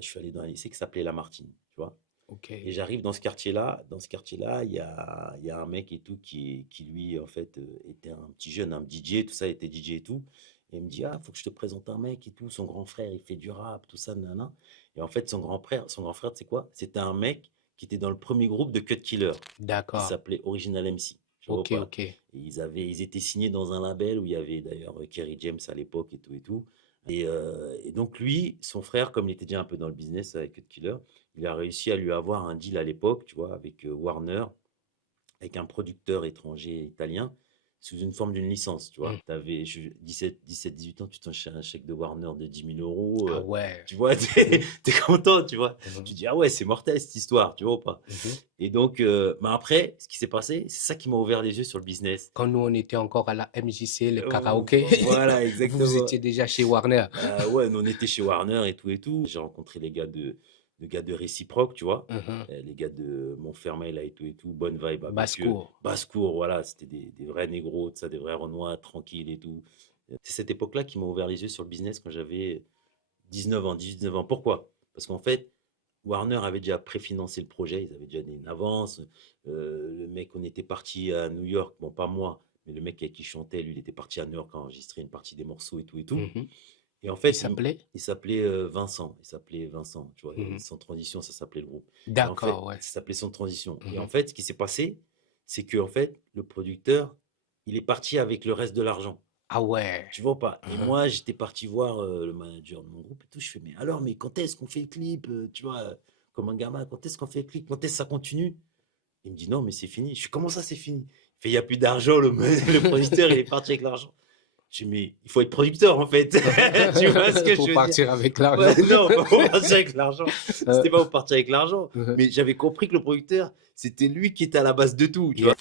je suis allé dans un lycée qui s'appelait Lamartine, tu vois. Et OK. j'arrive dans ce quartier-là. Dans ce quartier-là, il y a un mec et tout qui lui, en fait, était un petit jeune, un DJ, tout ça, il était DJ et tout. Et il me dit: «Ah, faut que je te présente un mec et tout. Son grand frère, il fait du rap, tout ça, nin Et en fait, son grand frère, c'est quoi? C'était un mec qui était dans le premier groupe de Cut Killer, qui D'accord. s'appelait Original MC. Tu vois ou OK, pas? OK. Et ils étaient signés dans un label où il y avait d'ailleurs Kerry James à l'époque et tout et tout. Et donc lui, son frère, comme il était déjà un peu dans le business avec Cut Killer, il a réussi à lui avoir un deal à l'époque, tu vois, avec Warner, avec un producteur étranger italien, sous une forme d'une licence, tu Mmh. vois. Tu avais 17-18 ans, tu t'enchaînes un chèque de Warner de 10 000 €, Ah ouais. tu vois, Mmh. t'es content, tu vois. Mmh. Tu dis, ah ouais, c'est mortel cette histoire, tu vois ou pas. Mmh. Et donc, mais après, ce qui s'est passé, c'est ça qui m'a ouvert les yeux sur le business. Quand nous, on était encore à la MJC, le Euh, karaoké, voilà, vous exactement. étiez déjà chez Warner. Ouais, nous on était chez Warner et tout et tout. J'ai rencontré les gars de Réciproque, tu vois? Mmh. Les gars de Montfermeil là et tout, bonne vibe avec eux. Basse-cour. Basse-cour, voilà, c'était des vrais négros, tout ça, des vrais renois tranquilles et tout. C'est cette époque-là qui m'a ouvert les yeux sur le business quand j'avais 19 ans, 19 ans. Pourquoi? Parce qu'en fait, Warner avait déjà préfinancé le projet, ils avaient déjà donné une avance. Le mec, on était parti à New York, bon pas moi, mais le mec avec qui je chantais, lui, il était parti à New York enregistrer une partie des morceaux et tout et tout. Mmh. Et en Il fait, s'appelait? il s'appelait, Vincent. Il s'appelait Vincent, tu vois? Mmh. Sans transition, ça s'appelait le groupe. Et en D'accord, fait, ouais. ça s'appelait Sans transition. Et en Mmh. fait, ce qui s'est passé, c'est que en fait, le producteur, il est parti avec le reste de l'argent. Ah ouais. Tu vois ou pas? Et Mmh. moi, j'étais parti voir, le manager de mon groupe et tout. Je fais: «Mais alors, mais quand est-ce qu'on fait le clip?» Tu vois? Comme un gamin: «Quand est-ce qu'on fait le clip? Quand est-ce que ça continue?» Il me dit: «Non, mais c'est fini». Je fais: «Comment ça, c'est fini?» Il fait: «Il y a plus d'argent, le le producteur, il est parti avec l'argent». Je dis: «Mais il faut être producteur, en fait». Tu vois ce que je Pour veux dire? partir avec Ouais, l'argent. non, pas pour partir avec l'argent. Heu, C'était pas pour partir avec l'argent, mmh. mais j'avais compris que le producteur, c'était lui qui était à la base de tout, tu Yeah. vois?